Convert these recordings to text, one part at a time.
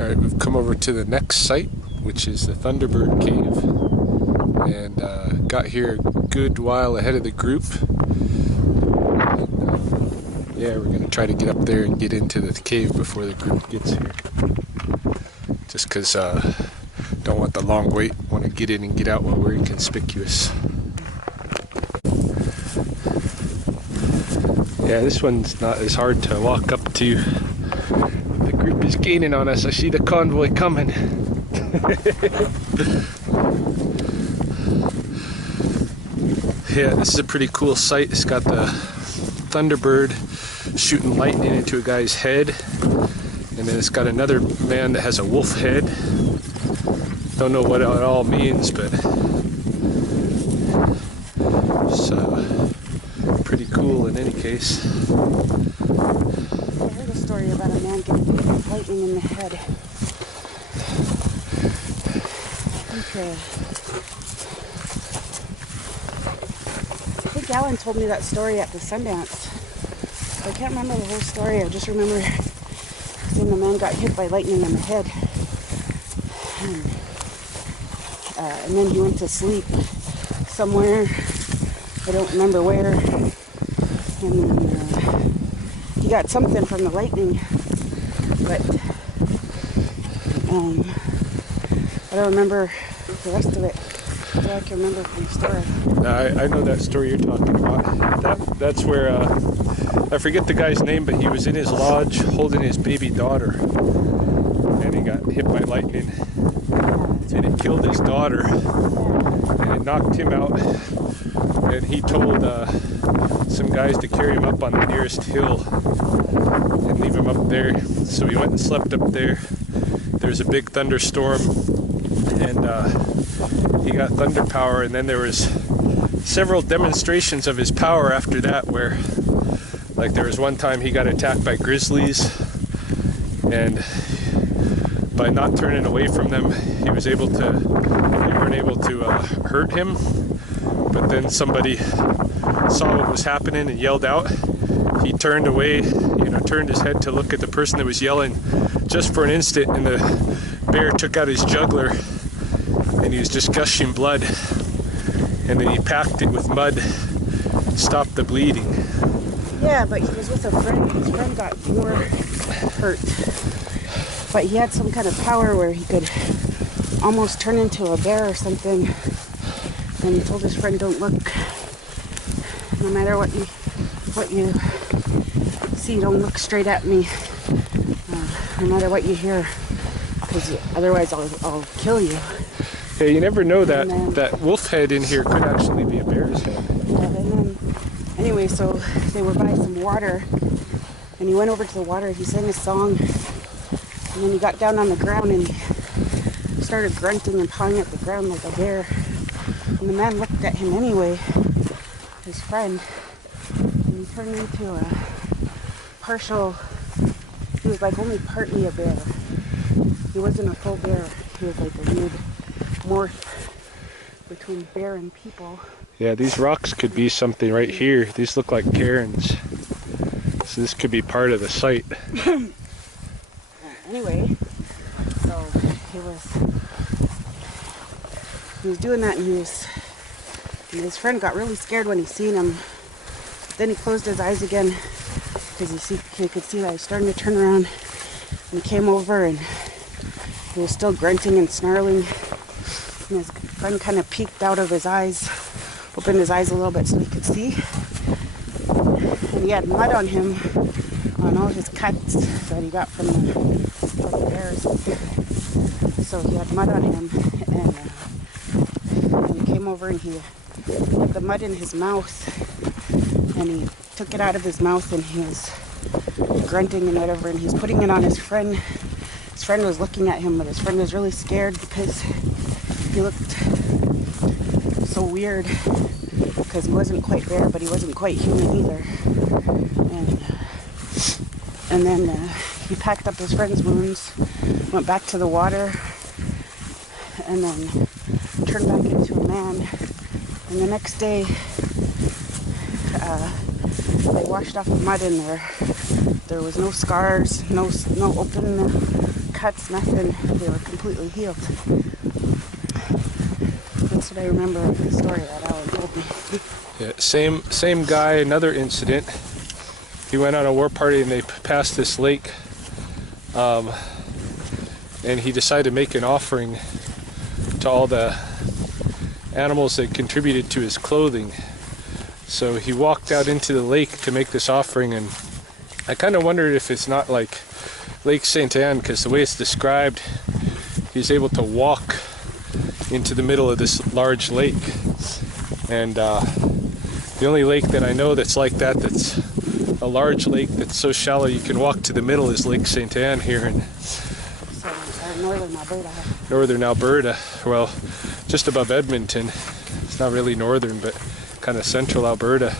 Alright, we've come over to the next site, which is the Thunderbird Cave, and got here a good while ahead of the group. And, yeah, we're going to try to get up there and get into the cave before the group gets here. Just because don't want the long wait, want to get in and get out while we're inconspicuous. Yeah, this one's not as hard to walk up to. The group is gaining on us. I see the convoy coming. Yeah, this is a pretty cool site. It's got the Thunderbird shooting lightning into a guy's head. And then it's got another man that has a wolf head. Don't know what it all means, but it's pretty cool in any case. I heard a story about a man getting hit with lightning in the head. I think Alan told me that story at the Sundance. I can't remember the whole story. I just remember seeing the man got hit by lightning in the head. And then he went to sleep somewhere. I don't remember where. And then he got something from the lightning, but I don't remember the rest of it. That's all I can remember from the story. I know that story you're talking about. That's where, I forget the guy's name, but he was in his lodge holding his baby daughter, and he got hit by lightning, and it killed his daughter, and it knocked him out, and he told some guys to carry him up on the nearest hill and leave him up there. So he went and slept up there. There was a big thunderstorm, and he got thunder power, and then there was several demonstrations of his power after that, where like there was one time he got attacked by grizzlies, and by not turning away from them, they weren't able to hurt him. But then somebody saw what was happening and yelled out. He turned away, turned his head to look at the person that was yelling just for an instant, and the bear took out his jugular, and he was just gushing blood. And then he packed it with mud, stopped the bleeding. Yeah, but he was with a friend. His friend got more hurt. But he had some kind of power where he could almost turn into a bear or something. And he told his friend, "Don't look. No matter what you see, don't look straight at me. No matter what you hear, because otherwise I'll kill you." Yeah, you never know that wolf head in here could actually be a bear's head. Yeah, and then anyway, so they were by some water, and he went over to the water. He sang a song, and then he got down on the ground and he started grunting and pawing at the ground like a bear. And the man looked at him anyway, his friend, and he turned into a partial. He was like only partly a bear. He wasn't a full bear. He was like a weird morph between bear and people. Yeah, these rocks could be something right here. These look like cairns. So this could be part of the site. Anyway, so he was doing that, and his friend got really scared when he seen him. Then he closed his eyes again because he could see that I was starting to turn around, and he came over and he was still grunting and snarling, and his friend kind of peeked out of his eyes, opened his eyes a little bit so he could see, and he had mud on him, on all his cuts that he got from the bears. So he had mud on him, and he came over and he had the mud in his mouth, and he took it out of his mouth, and he was grunting and whatever, and he's putting it on his friend. His friend was looking at him, but his friend was really scared because he looked so weird, because he wasn't quite bear, but he wasn't quite human either. And then he packed up his friend's wounds, went back to the water, and then turned back into a man. And the next day, they washed off the mud in there. There was no scars, no open cuts, nothing. They were completely healed. That's what I remember of the story that Alan told me. Yeah, same guy, another incident. He went on a war party and they passed this lake. And he decided to make an offering to all the animals that contributed to his clothing. So he walked out into the lake to make this offering, and I kind of wondered if it's not like Lake St. Anne, because the way it's described, he's able to walk into the middle of this large lake. And the only lake that I know that's like that, that's a large lake that's so shallow you can walk to the middle, is Lake St. Anne here in Northern Alberta. Northern Alberta. Well, just above Edmonton. It's not really northern, but kind of central Alberta.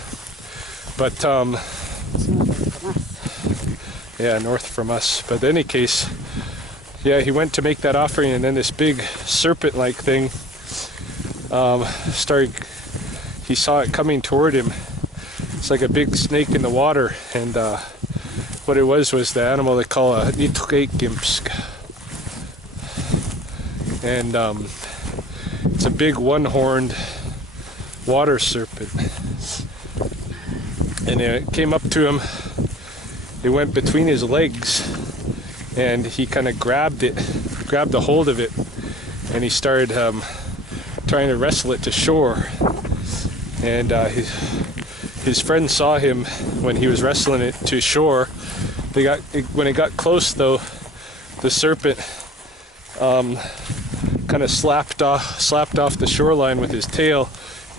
But It's northern from us. yeah, north from us. But in any case, yeah, he went to make that offering, and then this big serpent-like thing started. He saw it coming toward him. It's like a big snake in the water, and what it was the animal they call a pictographs. And it's a big one-horned water serpent. And it came up to him, it went between his legs, and he kind of grabbed a hold of it, and he started trying to wrestle it to shore. And his friend saw him when he was wrestling it to shore. When it got close though, the serpent kind of slapped off the shoreline with his tail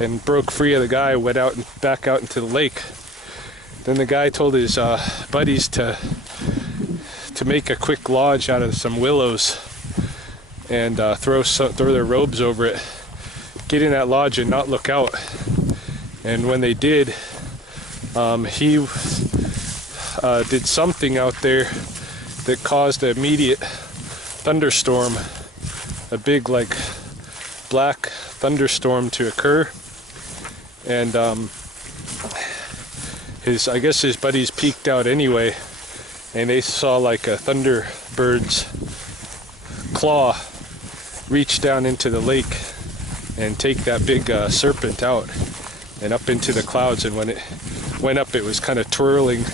and broke free of the guy, went out and back out into the lake. Then the guy told his buddies to make a quick lodge out of some willows and throw their robes over it, get in that lodge and not look out. And when they did, he did something out there that caused an immediate thunderstorm, a big like black thunderstorm to occur. And I guess his buddies peeked out anyway, and they saw like a thunderbird's claw reach down into the lake and take that big serpent out and up into the clouds. And when it went up, it was kind of twirling.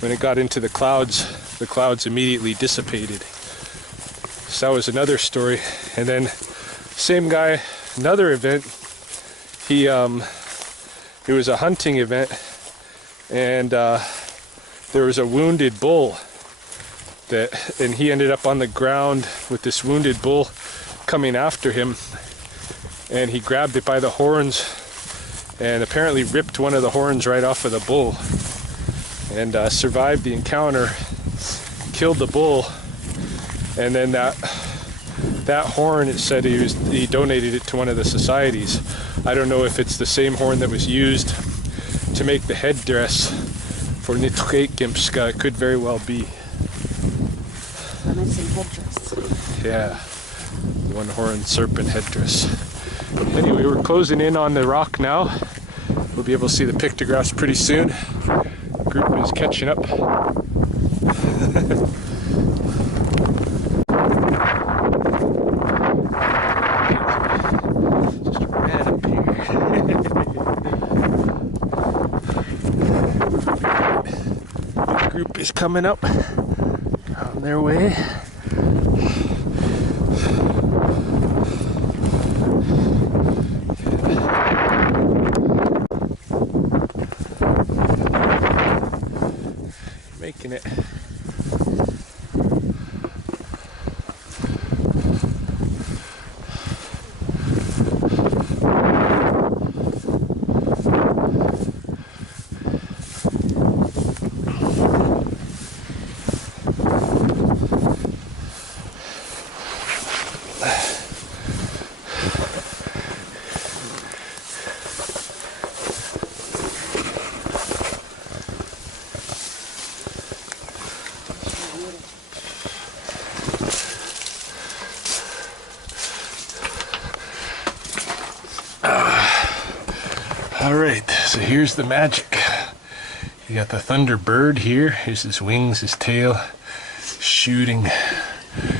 When it got into the clouds immediately dissipated. So that was another story. And then same guy, another event, it was a hunting event, and there was a wounded bull and he ended up on the ground with this wounded bull coming after him, and he grabbed it by the horns and apparently ripped one of the horns right off of the bull, and survived the encounter, killed the bull. And then that horn, it said he donated it to one of the societies. I don't know if it's the same horn that was used to make the headdress for Nitokekimska. It could very well be. A missing headdress. Yeah, one horn serpent headdress. Anyway, we're closing in on the rock now. We'll be able to see the pictographs pretty soon. The group is catching up. Group is coming up on their way. Making it. Alright, so here's the magic. You got the Thunderbird here. Here's his wings, his tail, shooting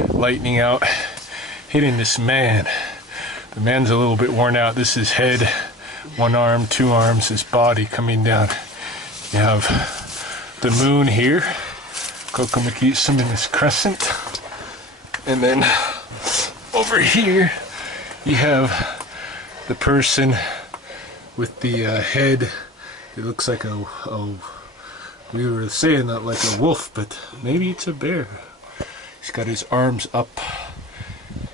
lightning out, hitting this man. The man's a little bit worn out. This is head, one arm, two arms, his body coming down. You have the moon here, Kokomokisum in this crescent. And then over here, you have the person with the head. It looks like we were saying that like a wolf, but maybe it's a bear. He's got his arms up,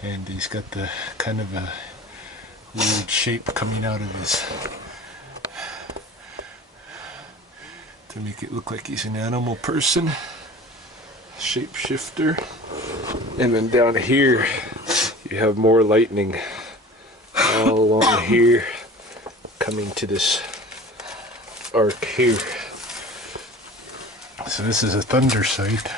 and he's got the kind of a weird shape coming out of his, to make it look like he's an animal person, shapeshifter. And then down here, you have more lightning all along here, coming to this arc here. So this is a thunder sight.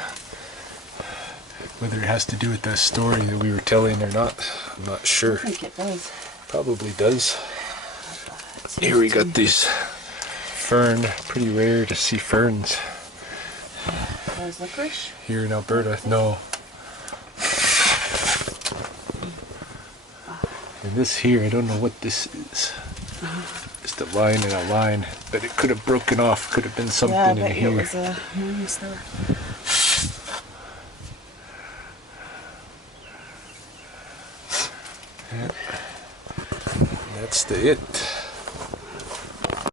Whether it has to do with that story that we were telling or not, I'm not sure. I think it does. Probably does. Here we got these fern. Pretty rare to see ferns. There's licorice? Here in Alberta, no. And this here, I don't know what this is. Just a line and a line, but it could have broken off. Could have been something in here. It was a monster. Yeah. That's it.